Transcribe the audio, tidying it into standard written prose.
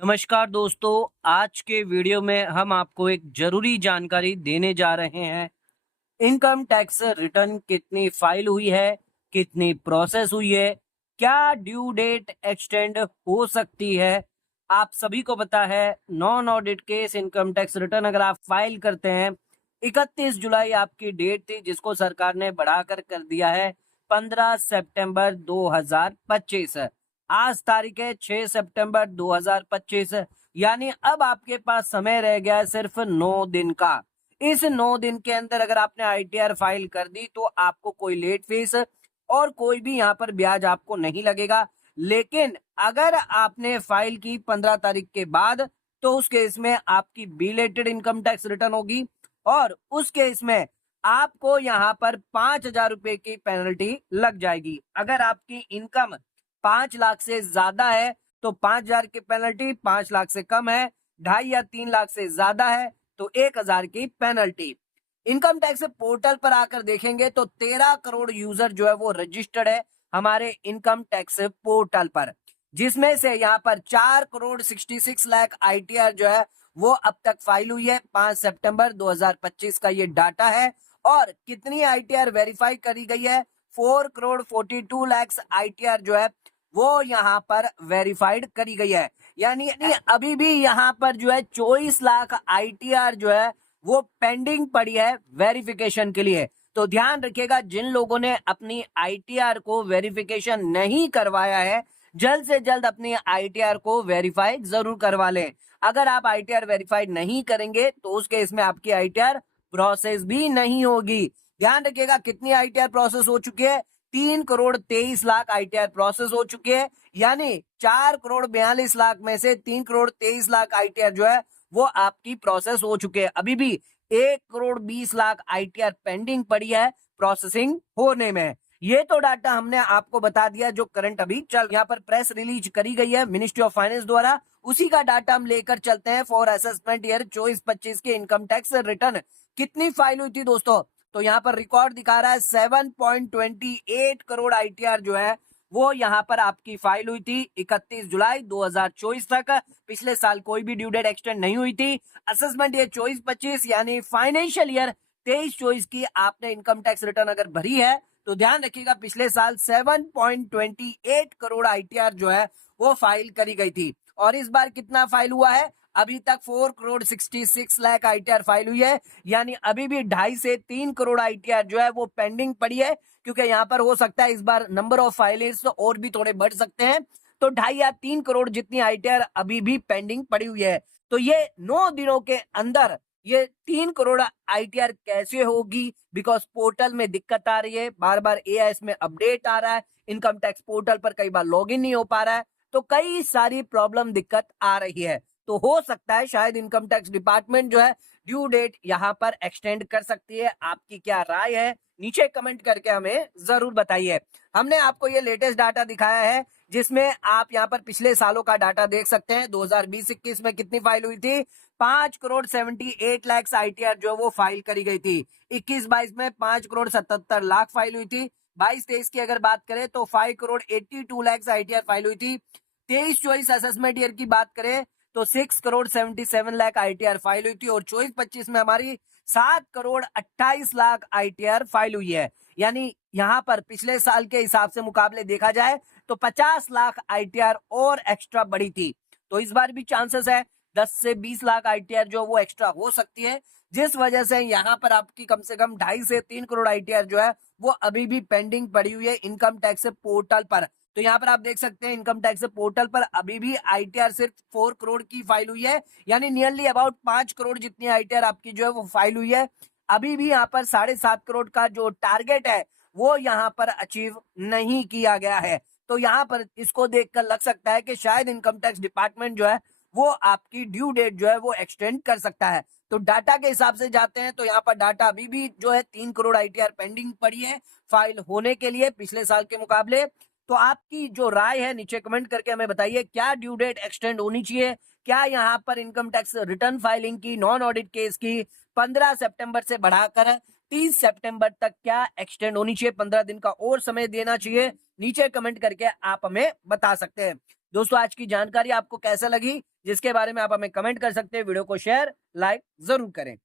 नमस्कार दोस्तों, आज के वीडियो में हम आपको एक जरूरी जानकारी देने जा रहे हैं। इनकम टैक्स रिटर्न कितनी फाइल हुई है, कितनी प्रोसेस हुई है, क्या ड्यू डेट एक्सटेंड हो सकती है। आप सभी को पता है, non audit case income tax return अगर आप फाइल करते हैं, 31 जुलाई आपकी डेट थी, जिसको सरकार ने बढ़ाकर कर दिया है 15 सितंबर 2025। आज तारीख है 6 सितंबर 2025, यानी अब आपके पास समय रह गया है सिर्फ 9 दिन का। इस 9 दिन के अंदर अगर आपने आईटीआर फाइल कर दी तो आपको कोई लेट फीस और कोई भी यहाँ पर ब्याज आपको नहीं लगेगा। लेकिन अगर आपने फाइल की 15 तारीख के बाद, तो उस केस में आपकी बिलेटेड इनकम टैक्स रिटर्न होगी और उस केस में आपको यहाँ पर 5,000 रुपए की पेनल्टी लग जाएगी। अगर आपकी इनकम 5 लाख से ज्यादा है तो 5,000 की पेनल्टी, 5 लाख से कम है, 2.5 या 3 लाख से ज्यादा है तो 1,000 की पेनल्टी। इनकम टैक्स पोर्टल पर आकर देखेंगे तो 13 करोड़ यूजर जो है वो रजिस्टर्ड है हमारे इनकम टैक्स पोर्टल पर, जिसमें से यहाँ पर 4 करोड़ 66 लाख आईटीआर जो है वो अब तक फाइल हुई है। 5 सितंबर 2025 का ये डाटा है। और कितनी आईटीआर वेरीफाई करी गई है? 4 करोड़ 42 लाख आईटीआर जो है वो यहाँ पर वेरीफाइड करी गई है। यानी अभी भी यहाँ पर जो है 24 लाख आईटीआर जो है वो पेंडिंग पड़ी है वेरिफिकेशन के लिए। तो ध्यान रखिएगा, जिन लोगों ने अपनी आईटीआर को वेरिफिकेशन नहीं करवाया है, जल्द से जल्द अपनी आईटीआर को वेरीफाई जरूर करवा लें। अगर आप आईटीआर वेरीफाइड नहीं करेंगे तो उस केस में आपकी आईटीआर प्रोसेस भी नहीं होगी। ध्यान रखिएगा, कितनी आईटीआर प्रोसेस हो चुकी है? 3 करोड़ 23 लाख आईटीआर प्रोसेस हो चुके हैं। यानी 4 करोड़ 42 लाख में से 3 करोड़ 23 लाख आईटीआर जो है वो आपकी प्रोसेस हो चुके हैं। अभी भी 1 करोड़ 20 लाख आईटीआर पेंडिंग पड़ी है प्रोसेसिंग होने में। ये तो डाटा हमने आपको बता दिया जो करंट अभी चल, यहाँ पर प्रेस रिलीज करी गई है मिनिस्ट्री ऑफ फाइनेंस द्वारा, उसी का डाटा हम लेकर चलते हैं फॉर असेसमेंट ईयर 24-25 के इनकम टैक्स रिटर्न कितनी फाइल हुई थी दोस्तों। तो यहाँ पर रिकॉर्ड दिखा रहा है 7.28 करोड़ आईटीआर जो है वो यहाँ पर आपकी फाइल हुई थी 31 जुलाई 2024 तक। पिछले साल कोई भी ड्यू डेट एक्सटेंड नहीं हुई थी। असेसमेंट ईयर 24-25 यानी फाइनेंशियल ईयर 23-24 की आपने इनकम टैक्स रिटर्न अगर भरी है तो ध्यान रखिएगा, पिछले साल 7.28 करोड़ आईटीआर जो है वो फाइल करी गई थी। और इस बार कितना फाइल हुआ है? अभी तक 4 करोड़ 66 लाख आईटीआर फाइल हुई है। यानी अभी भी 2.5 से 3 करोड़ आईटीआर जो है वो पेंडिंग पड़ी है, क्योंकि यहाँ पर हो सकता है इस बार नंबर ऑफ फाइल्स और भी थोड़े बढ़ सकते हैं। तो 2.5 या 3 करोड़ जितनी आईटीआर अभी भी पेंडिंग पड़ी हुई है। तो ये 9 दिनों के अंदर ये 3 करोड़ आईटीआर कैसे होगी? बिकॉज पोर्टल में दिक्कत आ रही है, बार बार एआईएस में अपडेट आ रहा है, इनकम टैक्स पोर्टल पर कई बार लॉगिन नहीं हो पा रहा है, तो कई सारी प्रॉब्लम दिक्कत आ रही है। तो हो सकता है शायद इनकम टैक्स डिपार्टमेंट जो है ड्यू डेट यहाँ पर एक्सटेंड कर सकती है। आपकी क्या राय है? नीचे कमेंट करके हमें जरूर बताइए। हमने आपको ये लेटेस्ट डाटा दिखाया है जिसमें आप यहाँ पर पिछले सालों का डाटा देख सकते हैं। 2020-21 में कितनी फाइल हुई थी? 5 करोड़ 78 लाख आईटीआर जो वो फाइल करी गई थी। 21-22 में 5 करोड़ 77 लाख फाइल हुई थी। 22-23 की अगर बात करें तो 5 करोड़ 82 लाख आईटीआर फाइल हुई थी। 23-24 असेसमेंट ईयर की बात करें तो 6 करोड़ 77 लाख आईटीआर फाइल हुई थी। और 24-25 में हमारी 7 करोड़ 28 लाख आईटीआर फाइल हुई है। यानी यहाँ पर पिछले साल के हिसाब से मुकाबले देखा जाए तो 50 लाख आईटीआर और एक्स्ट्रा बढ़ी थी। तो इस बार भी चांसेस है 10 से 20 लाख आईटीआर जो वो एक्स्ट्रा हो सकती है, जिस वजह से यहाँ पर आपकी कम से कम 2.5 से 3 करोड़ आईटीआर जो है वो अभी भी पेंडिंग पड़ी हुई है इनकम टैक्स पोर्टल पर। तो यहाँ पर आप देख सकते हैं इनकम टैक्स पोर्टल पर अभी भी आईटीआर सिर्फ 4 करोड़ की फाइल हुई है। यानी नियरली अबाउट 5 करोड़ जितनी आईटीआर आपकी जो है वो फाइल हुई है। अभी भी यहाँ पर 7.5 करोड़ का जो टारगेट है वो यहाँ पर अचीव नहीं किया गया है। तो यहाँ पर इसको देखकर लग सकता है कि शायद इनकम टैक्स डिपार्टमेंट जो है वो आपकी ड्यू डेट जो है वो एक्सटेंड कर सकता है। तो डाटा के हिसाब से जाते हैं तो यहाँ पर डाटा अभी भी जो है 3 करोड़ आईटीआर पेंडिंग पड़ी है फाइल होने के लिए पिछले साल के मुकाबले। तो आपकी जो राय है नीचे कमेंट करके हमें बताइए, क्या ड्यू डेट एक्सटेंड होनी चाहिए? क्या यहाँ पर इनकम टैक्स रिटर्न फाइलिंग की नॉन ऑडिट केस की 15 सितंबर से बढ़ाकर 30 सितंबर तक क्या एक्सटेंड होनी चाहिए? 15 दिन का और समय देना चाहिए? नीचे कमेंट करके आप हमें बता सकते हैं। दोस्तों, आज की जानकारी आपको कैसा लगी जिसके बारे में आप हमें कमेंट कर सकते हैं। वीडियो को शेयर लाइक जरूर करें।